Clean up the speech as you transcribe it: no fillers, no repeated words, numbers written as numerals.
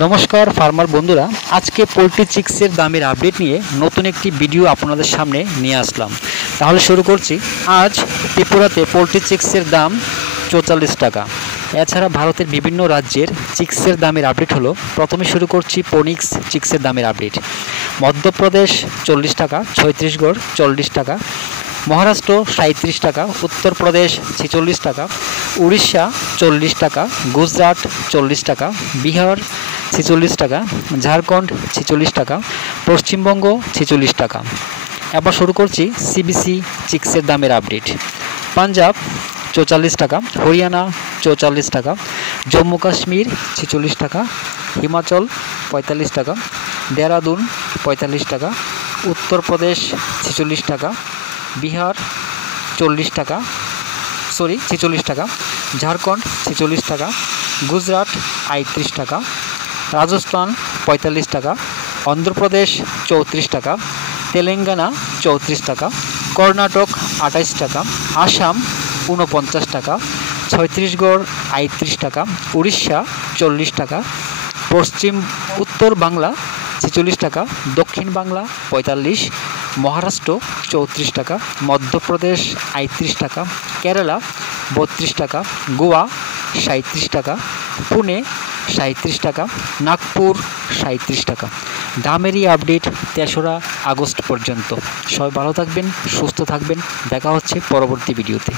নমস্কার ফার্মার বন্ধুরা, আজকে পোলট্রি চিক্সের দামের আপডেট নিয়ে নতুন একটি ভিডিও আপনাদের সামনে নিয়ে আসলাম। তাহলে শুরু করছি। আজ ত্রিপুরাতে পোলট্রি চিক্সের দাম 44 টাকা। এছাড়া ভারতের বিভিন্ন রাজ্যের চিক্সের দামের আপডেট হলো। প্রথমে শুরু করছি ফোনিক্স চিক্সের দামের আপডেট। মধ্যপ্রদেশ 40 টাকা, ছত্তিশগড় 40 টাকা, মহারাষ্ট্র 37 টাকা, উত্তরপ্রদেশ 46 টাকা, উড়িষ্যা 40 টাকা, গুজরাট 40 টাকা, বিহার 46 টাকা, ঝাড়খণ্ড 46 টাকা, পশ্চিমবঙ্গ 46 টাকা। এবার শুরু করছি সিবিসি চিক্সের দামের আপডেট। পাঞ্জাব 44 টাকা, হরিয়ানা 44 টাকা, জম্মু কাশ্মীর 46 টাকা, হিমাচল 45 টাকা, দেরাদুন 45 টাকা, উত্তরপ্রদেশ 46 টাকা, বিহার 46 টাকা, 46 টাকা, ঝাড়খণ্ড 46 টাকা, গুজরাট 38 টাকা, রাজস্থান 45 টাকা, অন্ধ্রপ্রদেশ 34 টাকা, তেলেঙ্গানা 34 টাকা, কর্ণাটক 28 টাকা, আসাম 49 টাকা, ছত্তিশগড় 38 টাকা, উড়িষ্যা 40 টাকা, উত্তর বাংলা 46 টাকা, দক্ষিণ বাংলা 45, মহারাষ্ট্র 34 টাকা, মধ্যপ্রদেশ 38 টাকা, কেরালা 32 টাকা, গোয়া 37 টাকা, পুনে 37 টাকা, নাগপুর 37 টাকা। দামেরই আপডেট 3রা আগস্ট পর্যন্ত। সবাই ভালো থাকবেন, সুস্থ থাকবেন। দেখা হচ্ছে পরবর্তী ভিডিওতে।